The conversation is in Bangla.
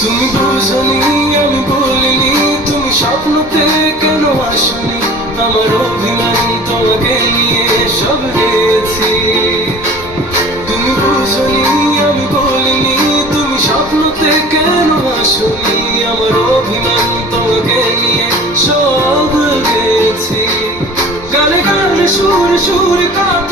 তুমি বুঝনি, আমি বলিনি, তুমি স্বপ্নতে কেন আসনি? আমার অভিমান তোমাকে নিয়ে সব গেছি। তুমি বুঝনি, আমি বলিনি, তুমি স্বপ্নতে কেন আসনি? আমার অভিমান তোমাকে নিয়ে সব গেছি। গানে গানে সুর সুর কাঁদ